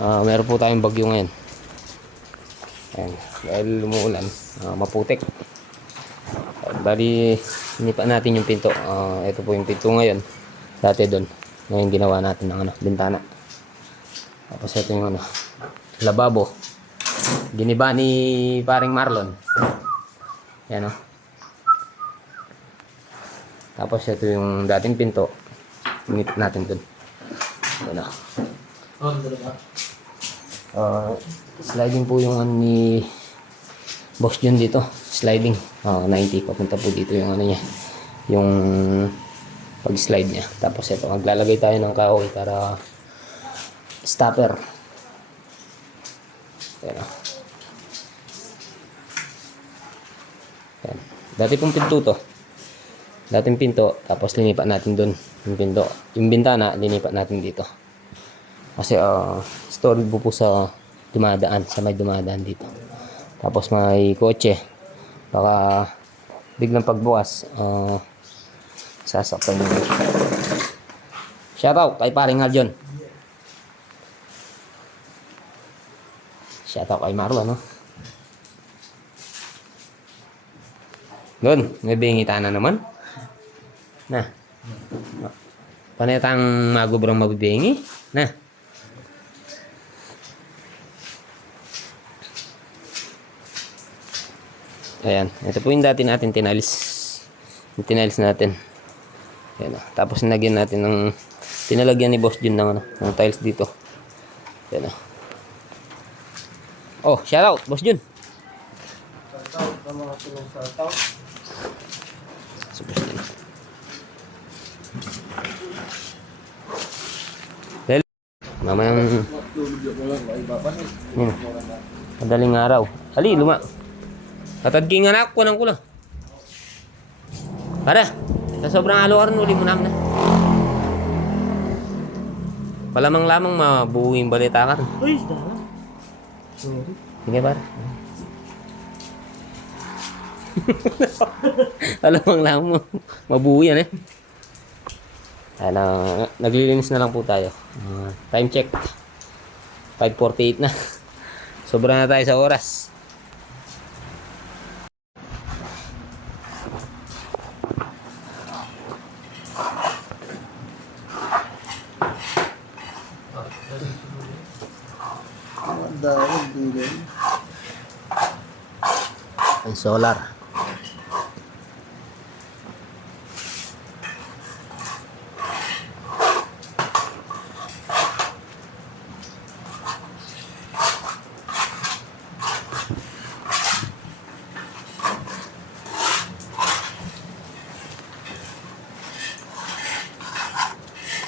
Meron po tayong bagyo ngayon. Ayan, dahil umuulan, maputik. Bali, inipa natin yung pinto. Ito po yung pinto ngayon. Dati doon. Ngayon ginawa natin ng bintana. Tapos ito yung lababo. Giniba ni paring Marlon. Yan o. Tapos ito yung dating pinto. Inipa natin doon. Ano. Sliding po yung ni Boss John dito. Sliding. 90. Papunta po dito yung niya. Yung pag-slide niya. Tapos ito, maglalagay tayo ng kahoy para stopper. Ayan. Ayan. Dati pong pinto to. Dating pinto. Tapos linipat natin dun. Yung pinto. Yung bintana, linipat natin dito. Kasi storage po sa dumadaan. Sa may dumadaan dito. Tapos may kotse. Baka biglang pagbukas, sasaktan nyo. Shoutout kay paring Aljon. Shoutout kay Marlon, no? Doon, may bingita na naman. Na. Panitang magubrang mabibingi. Na. Ayan, ito po yung dati natin tinalis. Yung tinalis natin. Ayan, tapos nilagyan natin ng tinalagyan ni Boss Jun ng tiles dito. Ayan. Oh, shout out Boss Jun. Shout out sa mga tulong shout out. So, Boss Jun. Well, mamayang madaling araw. Ali, luma. Tatadking anak ko ng kulang. Para, sa sobrang alo-aron uli mo namin na. Palamang-lamang mabuhuing balita ka. Uy, dala. Sorry. Sige, para. Palamang-lamang mabuhu yan eh. Naglilinis na lang po tayo. Time check. 5:48 na. Sobra na tayo sa oras. Ang solar.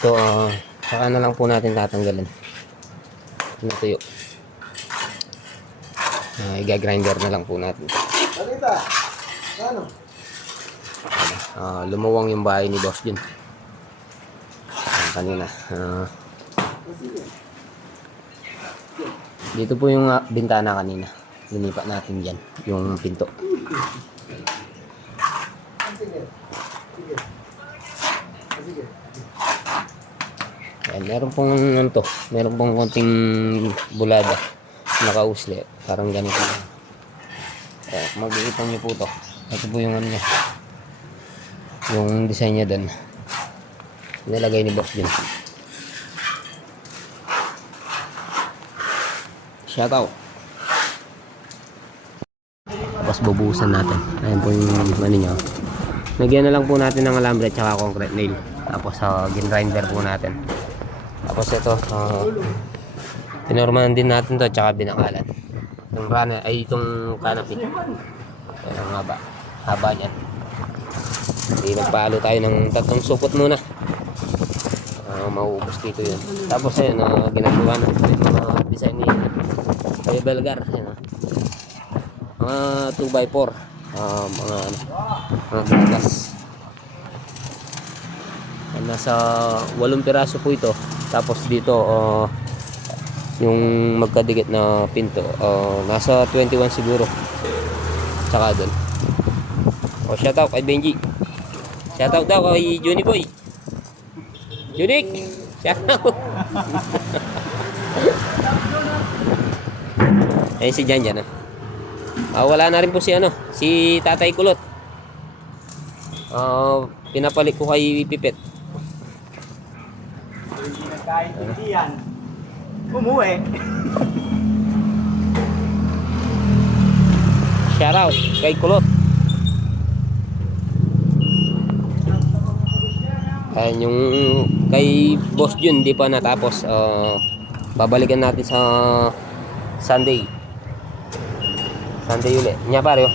So, saka na lang po natin tatanggalin. Natuyo. Iga-grinder na lang po natin. Salita. Ano? Lumuwang yung bahay ni Boss Jun. Kanina. Dito po yung bintana kanina. Linipat natin dyan. Yung pinto. Ayan, meron pong konting bulada. Nakausli. Parang ganito. Mag-iipon nyo po to. Ito po yung niya. Yung design niya doon. Nilagay ni Boss Jun. Shoutout. Tapos bubuhusan natin. Ayan po yung niya. Nagyan na lang po natin ng alambre at saka concrete nail. Tapos gin-grinder po natin. Tapos ito, pinormahan din natin to at saka binakalan. Yung runner ay itong canopy. Ayan ang haba niyan. Hindi nagpalo tayo ng 3 supot muna. Mauubos dito yun. Tapos ayun, ginagawa na yung mga design ni Kuya Belgar. Ayan, mga 2x4. Mga gagas. Nasa 8 piraso po ito. Tapos dito yung magkadikit na pinto, nasa 21 siguro. Tsaka doon. Shoutout kay Benji. Shoutout daw kay Johnny Boy. Junik! Shoutout! Ayun si Jan Jan. Wala na rin po si si Tatay Kulot. Pinapalit ko kay Pipet. Hindi nagkaintindihan. Umuwi. Shout out kay Kulot. Ayan yung kay Boss Jun, di pa natapos. Babalikan natin sa Sunday. Sunday ulit. Nya pare oh.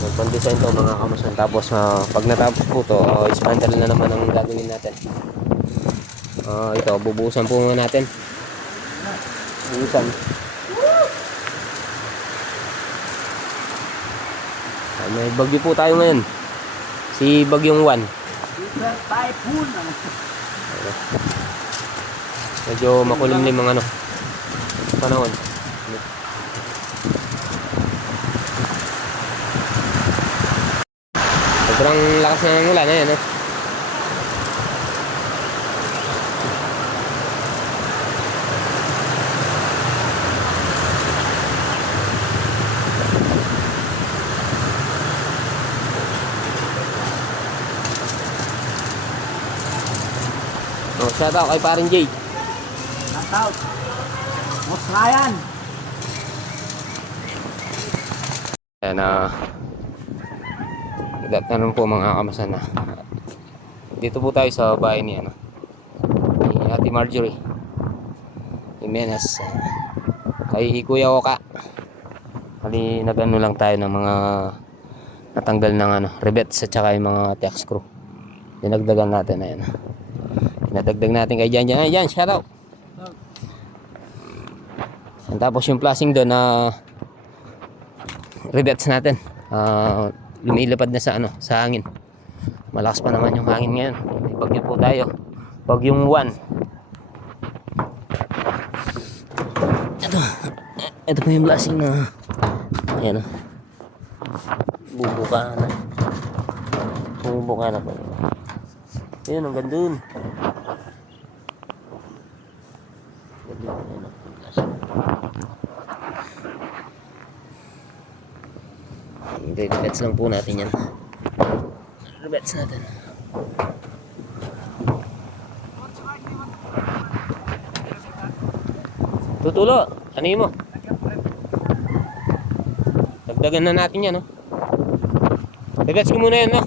Nagpan-design to mga kamusan. Tapos pag natapos po to, expander na naman ang gagawin natin. Ito, bubuhusan po muna natin. Bubuhusan. May bagyo po tayo ngayon. Si Bagyong 1. Super typhoon. Medyo makulimlim ang panahon. Sobrang lakas na ng ulan. Ayan, shout out kay paring Jay. Shout out. Boss Ryan. Ayan tanong po mga kamasan na. Dito po tayo sa bahay ni ni Ate Marjorie Jimenez. Kay Kuya Oka. Kali nagano lang tayo ng mga natanggal ng rivets at saka yung mga tack screw. Dinagdagan natin. Ayan. Nadagdag natin kay Jan Jan. Ayan, shout out. Tapos yung flashing doon na rivets natin. Lumilipad na sa hangin. Malakas pa naman yung hangin ngayon. May bagyo po tayo. Bagyong 1. Ito po yung flashing na ayan bubuka na. Bumubuka na po. Ayun, ang ganda dun. Rivets lang po natin yan. Rivets natin. Tutulo. Ano yun mo? Dagdagan na natin yan, no? Rivets ko muna yan, no?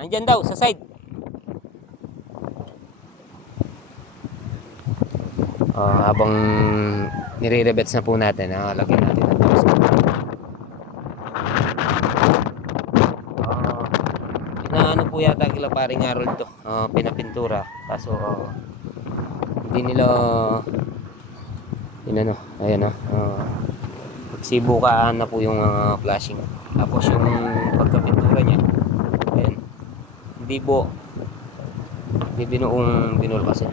Nandyan daw, sa side. Habang nire-rivets na po natin, lagyan natin ng tapos. Inaano po yata kila paring Harold to, pinapintura. Kaso hindi nila ayan magsibukaan na po yung flashing. Tapos yung pagkapintura niya, ayan, hindi binuong binul kasi.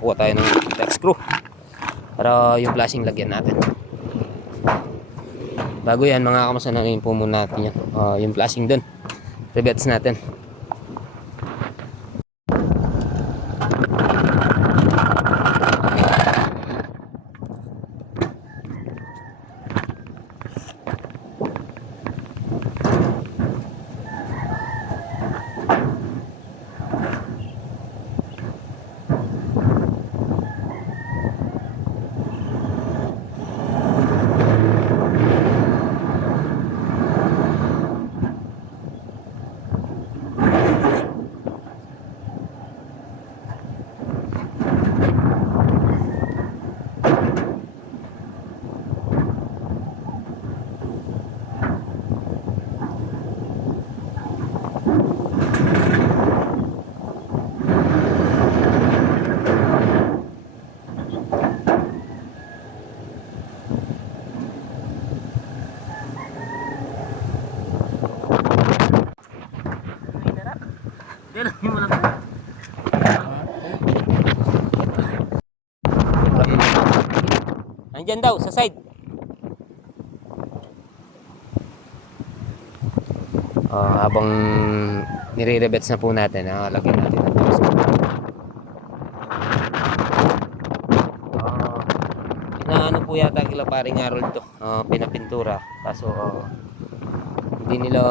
Kuha tayo ng tack screw para yung flashing lagyan natin. Bago yan mga kamusta, nanin po muna natin yan. Yung flashing dun, rivets natin. dyan daw, sa side. Habang nire-rebets na po natin, lagyan natin ng tulos. Inaano po yata kila paring Harold to, pinapintura. Kaso hindi nila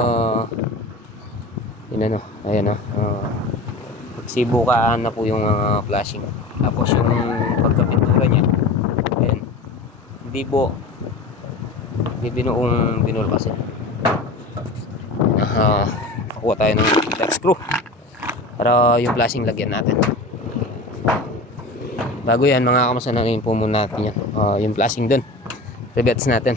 inano, ayan magsibukaan na po yung flashing. Tapos yung pagkapintura niya, ayan, hindi po, hindi binuong binul kasi. Pakuha tayo ng flex screw para yung flashing lagyan natin. Bago yan mga kamusta, na po muna natin yan, yung flashing dun, rivets natin.